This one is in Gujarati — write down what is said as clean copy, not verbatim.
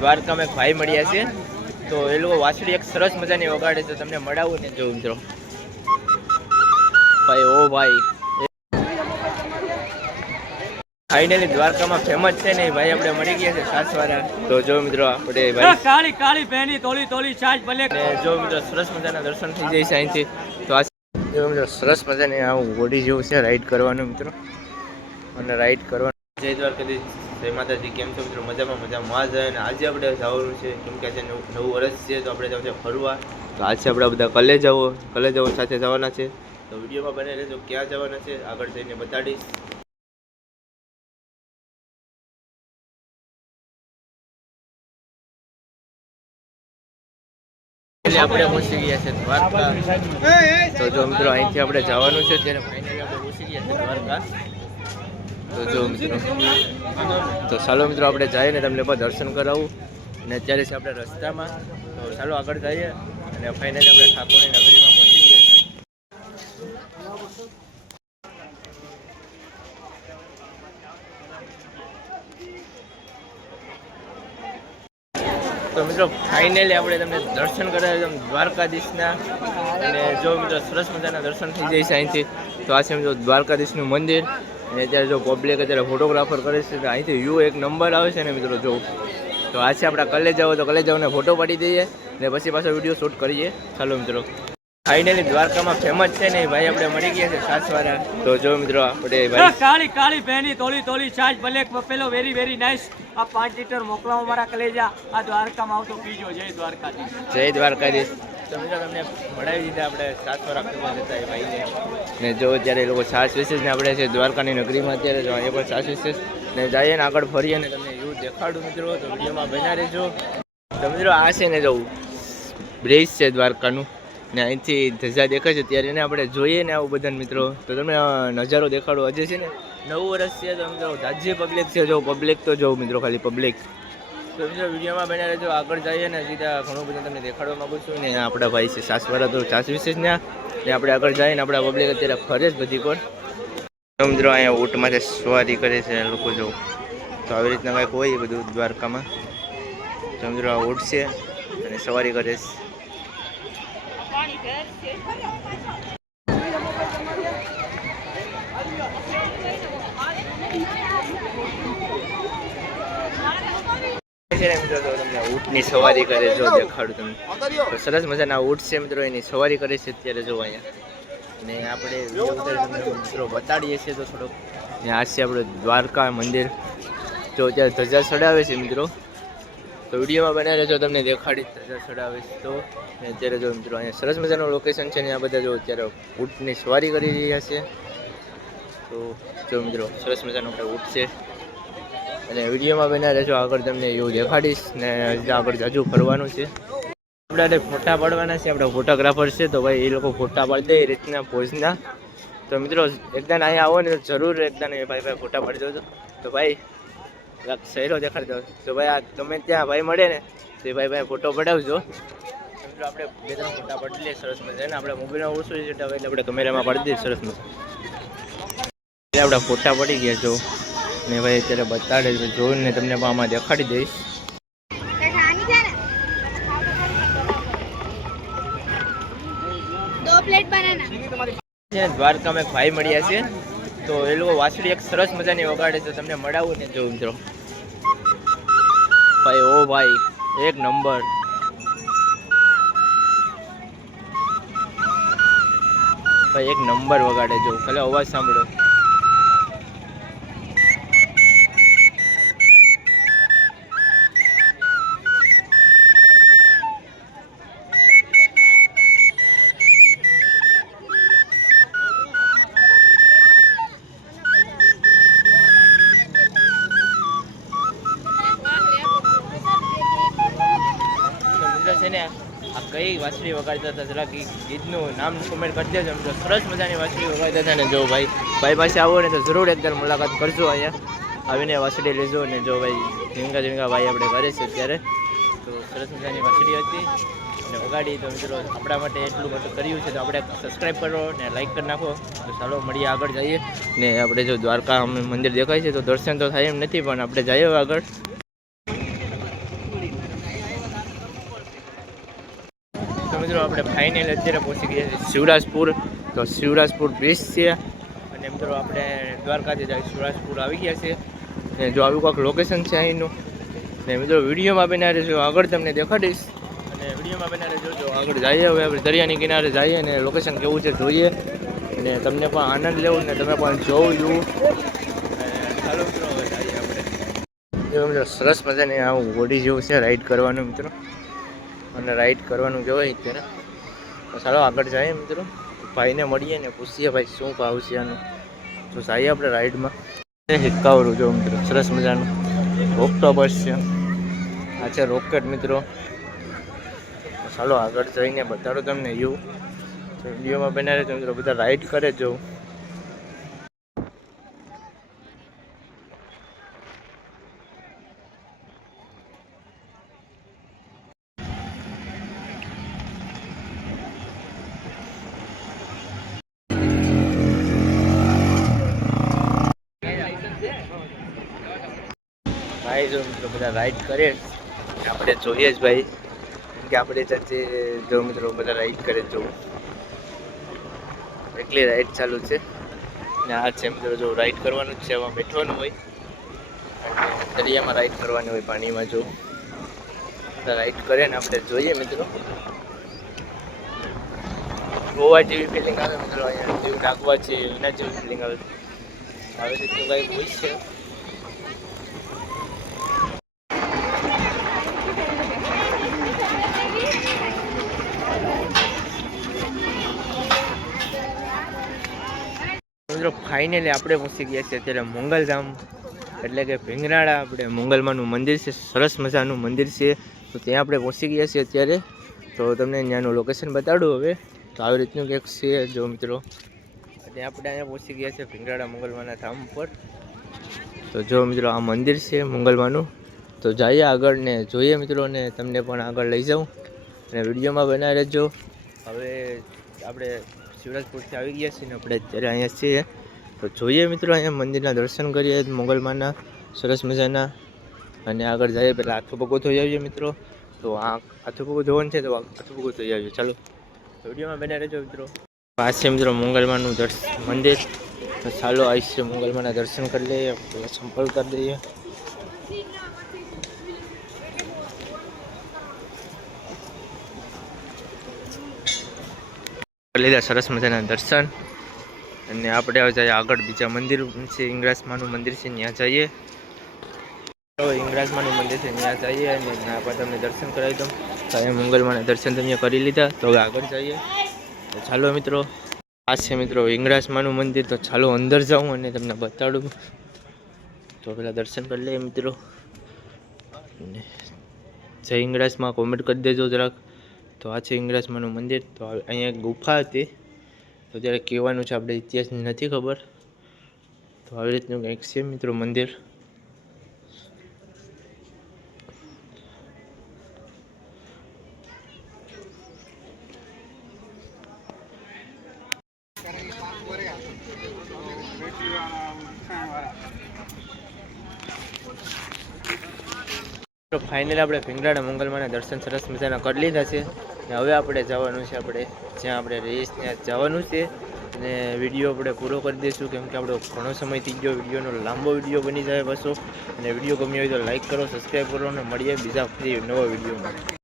દ્વારકામાં એક ભાઈ મળ્યા છે, તો એ લોકો વાછડી એક સરસ મજાની વગાડે છે, તમને મળાવું ને જો મિત્રો ભાઈ. ઓ ભાઈ ફાઇનલી દ્વારકામાં ફેમસ છે ને ભાઈ આપણે મળી ગયા છે સાસવાળા. તો જો મિત્રો આપણે ભાઈ કાળી કાળી પહેની તોલી તોલી છાજ ભલે જો મિત્રો સરસ મજાના દર્શન થઈ જાય છે અહીંથી. તો આ જો મિત્રો સરસ મજાની આવું હોડી જેવું છે રાઈડ કરવાનું મિત્રો, અને રાઈડ કરવાનું. જય દ્વારકાધીશ, જય માતાજી. કેમ છો મિત્રો? મજામાં માં જાય. અને આજે આપણે જવાનું છે કેમ કે આજે નવું વર્ષ છે, તો આપણે જવું છે ફરવા. તો આજે આપણે બધા કલેજાઓ સાથે જવાના છે. તો વિડીયોમાં બને રહેજો, ક્યાં જવાના છે આગળ જઈને બતાડીશ. આપણે પહોંચી ગયા છે દ્વારકા. તો જો મિત્રો અહીંથી આપણે જવાનું છે, ત્યારે ફાઇનલી આપણે પહોંચી ગયા છે દ્વારકા. તો જો મિત્રો તો ચાલો મિત્રો આપણે જઈએ ને તમને પણ દર્શન કરાવું. અને અત્યારે છે આપણે રસ્તામાં, તો ચાલો આગળ જઈએ. અને ફાઇનલી આપણે ઠાકોરની નગરીમાં પહોંચી ગયા છે. તો મિત્રો ફાઇનલી આપણે તમને દર્શન કરાવ્યું દ્વારકાધીશના. અને જો મિત્રો સરસ મજાના દર્શન થઈ જાય છે અહીંથી. તો આ છે મિત્રો દ્વારકાધીશનું મંદિર. અને અત્યારે જો પબ્લિક અત્યારે ફોટોગ્રાફર કરે છે, તો અહીંથી વ્યૂ એક નંબર આવે છે ને મિત્રો જો. તો આ છે આપણા કલેજાઓને ફોટો પાડી દઈએ ને પછી પાછો વિડીયો શૂટ કરીએ. ચાલો મિત્રો ફાઇનલી દ્વારકામાં ફેમસ છે ને ભાઈ આપણે મળી ગયા છે સાસવાળા. તો જો મિત્રો આપણે ભાઈ કાળી કાળી પહેની તોલી તોલી છાજ ભલે પેલો વેરી વેરી નાઇસ. આ 5 લીટર મોકલાવો મારા કલેજા. આ દ્વારકામાં આવતો પીજો. જય દ્વારકાધીશ. જય દ્વારકાધીશ. તો મિત્રો તમને મળાવી દીધા આપણે સાસવાળા ફરવા જતા એ ભાઈને. ને જો અત્યારે એ લોકો સાસ વિશેષ ને આપણે છે દ્વારકાની નગરીમાં અત્યારે જો અહીંયા પણ સાસ વિશેષ ને જઈએ ને આગળ ફરીએ ને તમને એવું દેખાડું મિત્રો. તો વિડીયોમાં બન્યા રહેજો. તો મિત્રો આ છે ને જો બ્રિજ છે દ્વારકાનું, ને અહીંથી ધજા દેખાય છે. ત્યારે એને આપણે જોઈએ ને આવું બધા મિત્રો, તો તમે નજારો દેખાડો. હજી છે ને 9 વર્ષ છે, તો મિત્રો તાજી પબ્લિક છે. જો પબ્લિક તો જો મિત્રો ખાલી પબ્લિક. તો મિત્રો વિડીયોમાં બન્યા રહેજો, આગળ જઈએ ને સીધા ઘણું બધું તમને દેખાડવા માગું છું. ને આપણા ભાઈ છે સાસવાળા, તો સાસ વિશેષ ને આપણે આગળ જઈએ ને આપણા પબ્લિક અત્યારે ફરે જ બધી પર. મિત્રો અહીંયા ઊંટમાંથી સવારી કરે છે લોકો જો. તો આવી રીતના કંઈક હોય બધું દ્વારકામાં. તો મિત્રો આ ઊંટ છે અને સવારી કરે છે. મિત્રો તો તમને ઊંટની સવારી કરે જો દેખાડું તમને. તો સરસ મજાના ઊંટ છે મિત્રો, એની સવારી કરે છે અત્યારે જો અહીંયા. અને આપણે મિત્રો બતાડીએ છીએ તો થોડોક. આ છે આપણે દ્વારકા મંદિર. જો અત્યારે ધજા ચડાવે છે મિત્રો, તો વિડીયોમાં બન્યા રહેજો, તમને દેખાડી ધજા ચડાવે છે. તો અત્યારે જો મિત્રો અહીંયા સરસ મજાનું લોકેશન છે ને આ બધા જો અત્યારે ઊંટની સવારી કરી રહ્યા છે. તો જો મિત્રો સરસ મજાનું આપણે ઊંટ છે. અને વિડીયોમાં બન્યા રહેજો, આગળ તમને એવું દેખાડીશ. ને આગળ હજુ ફરવાનું છે. આપણે ફોટા પાડવાના છે, આપણા ફોટોગ્રાફર છે, તો ભાઈ એ લોકો ફોટા પાડી દે એ રીતના પોઝના. તો મિત્રો એકદમ અહીંયા આવો ને જરૂર એકદમ ભાઈ ફોટા પાડી દો. તો ભાઈ શહેરો દેખાડી દો. તો ભાઈ આ તમે ત્યાં ભાઈ મળે ને તો ભાઈ ફોટો પડાવજો. મિત્રો આપણે 2-3 ફોટા પાડી લઈએ સરસ મજા. આપણે મોબાઈલમાં ઓછું છે એટલે આપણે કેમેરામાં પાડી દઈએ સરસ મજા. આપણા ફોટા પડી ગયા જો ને ભાઈ અત્યારે બતાડે જોઈને તમને આમાં દેખાડી દઈશ. દ્વારકામાં એક ભાઈ મળ્યા છે, તો એ લોકો વાછડી એક સરસ મજાની વગાડે છે, તમને મળાવું ને જો મિત્રો ભાઈ. ઓ ભાઈ એક નંબર. ભાઈ એક નંબર વગાડે જો, ખાલી અવાજ સાંભળો. છે ને આ કઈ વાછડી વગાડતા હતા જરા ગીતનું નામ કોમેન્ટ કરી દેજો મિત્રો. સરસ મજાની વાછડી વગાડતા હતા ને જો ભાઈ પાસે આવો ને તો જરૂર એકદમ મુલાકાત કરજો. અહીંયા આવીને વાછડી લેજો. ને જો ભાઈ ઝીણકા ભાઈ આપણે કરે છે અત્યારે. તો સરસ મજાની વાછડી હતી અને વગાડી. તો મિત્રો આપણા માટે એટલું બધું કર્યું છે, તો આપણે સબસ્ક્રાઈબ કરો ને લાઈક કરી નાખો. તો ચાલો મળીએ, આગળ જઈએ. ને આપણે જો દ્વારકા મંદિર દેખાય છે, તો દર્શન તો થાય એમ નથી, પણ આપણે જઈએ આગળ. તો મિત્રો આપણે ફાઇનલ અત્યારે પહોંચી ગયા છીએ શિવરાજપુર. તો શિવરાજપુર બ્રિજ છે અને મિત્રો આપણે દ્વારકાથી જાય શિવરાજપુર આવી ગયા છે. ને જો આવ્યું કાંક લોકેશન છે અહીંનું. ને મિત્રો વિડીયોમાં બના રહેજો, આગળ તમને દેખાડીશ. અને વિડીયોમાં બના રહેજો. જો આગળ જઈએ હવે આપણે દરિયાની કિનારે જઈએ અને લોકેશન કેવું છે જોઈએ અને તમને પણ આનંદ લેવો ને તમે પણ જોવું. ચાલો મિત્રો હવે જઈએ આપણે. જો મિત્રો સરસ મજાની આવું બોડી જેવું છે રાઈડ કરવાનું મિત્રો, અને રાઈડ કરવાનું કહેવાય અત્યારે. તો ચાલો આગળ જઈએ મિત્રો, ભાઈને મળીએ ને પૂછીએ ભાઈ શું ભાવ છે આનું. તો જઈએ આપણે રાઈડમાં. હિક્કાવરું જો મિત્રો સરસ મજાનું ઓક્ટોબસ છે, આ છે રોકેટ મિત્રો. ચાલો આગળ જઈને બતાડો તમને વ્યૂ. તો વિડીયોમાં બનાવે તો મિત્રો બધા રાઈડ કરે જો. ભાઈ જો મિત્રો બધા રાઈડ કરે, આપણે જોઈએ જ ભાઈ, કે આપણે ચર્ચે જો મિત્રો બધા રાઈડ કરે જો. એકલી રાઈડ ચાલુ છે ને આ છે મિત્રો જો રાઈડ કરવાનું જ છે. એમાં બેઠવાનું હોય અને દરિયામાં રાઈડ કરવાની હોય પાણીમાં. જો બધા રાઈડ કરે ને આપણે જોઈએ મિત્રો. ગોવા જેવી ફિલિંગ આવે મિત્રો, અહીંયા જેવું નાખવા છે એના જેવી ફિલિંગ આવે. આવી રીતનું કંઈક હોય છે. મિત્રો ફાઇનલી આપણે પહોંચી ગયા છીએ અત્યારે મંગલધામ, એટલે કે ભીંગરાળા. આપણે મંગલમાનું મંદિર છે, સરસ મજાનું મંદિર છે. તો ત્યાં આપણે પહોંચી ગયા છીએ અત્યારે. તો તમને ત્યાંનું લોકેશન બતાડું હવે. તો આવી રીતનું કંઈક છે જો મિત્રો. અને આપણે અહીંયા પહોંચી ગયા છીએ ભીંગરાળા મંગલમાના ધામ પર. તો જો મિત્રો આ મંદિર છે મંગલમાનું. તો જઈએ આગળ ને જોઈએ મિત્રો, ને તમને પણ આગળ લઈ જાઉં અને વિડીયોમાં બનાવી રહેજો. હવે આપણે શિવરાજપુરથી આવી ગયા છીએ ને આપણે અત્યારે અહીંયા છીએ. તો જોઈએ મિત્રો અહીંયા મંદિરના દર્શન કરીએ મંગલમાના સરસ મજાના. અને આગળ જઈએ પહેલાં હાથો પગો થઈ આવીએ મિત્રો. તો આ હાથો પગો ધોવાનું છે તો હાથો પગો થઈ આવીએ. ચાલો વિડીયોમાં બનાવી રહેજો મિત્રો. આ છે મિત્રો મંગલમાનું મંદિર. તો ચાલો આવીશ મંગલમાના દર્શન કરી લઈએ, પહેલાં સંપર્ક કરી દઈએ. લીધા સરસ મજાના દર્શન. અને આપણે હવે જઈએ આગળ બીજા મંદિર છે, હિંગરાજમાનું મંદિર છે ત્યાં જઈએ. હિંગરાજમાનું મંદિર છે ત્યાં જઈએ અને ત્યાં પણ તમને દર્શન કરાવી દઉં. તો અહીંયા મંગલમાના દર્શન તમે કરી લીધા. તો હવે આગળ જઈએ. તો ચાલો મિત્રો આ છે મિત્રો હિંગરાજમાનું મંદિર. તો ચાલો અંદર જાઉં અને તમને બતાડું. તો પેલા દર્શન કરી લઈએ મિત્રો. જય હિંગરાજમાં કોમેન્ટ કરી દેજો જરાક. તો આ છે હિંગરાજમાનું મંદિર. તો અહીંયા એક ગુફા હતી, તો ત્યારે કહેવાનું છે આપણે ઇતિહાસની નથી ખબર. તો આવી રીતનું કંઈક છે મિત્રો મંદિર. તો ફાઇનલી આપણે ભીંગરાળા મંગલમાના દર્શન સરસ મજાના કરી લીધા છે. ને હવે આપણે જવાનું છે આપણે જ્યાં આપણે રહીશ ત્યાં જવાનું છે. અને વિડીયો આપણે પૂરો કરી દઈશું, કેમ કે આપણો ઘણો સમય થઈ ગયો. વિડીયોનો લાંબો વિડીયો બની જાય પાછો. અને વિડીયો ગમ્યો હોય તો લાઈક કરો, સબસ્ક્રાઈબ કરો અને મળીએ બીજા ફરી નવા વિડીયોમાં.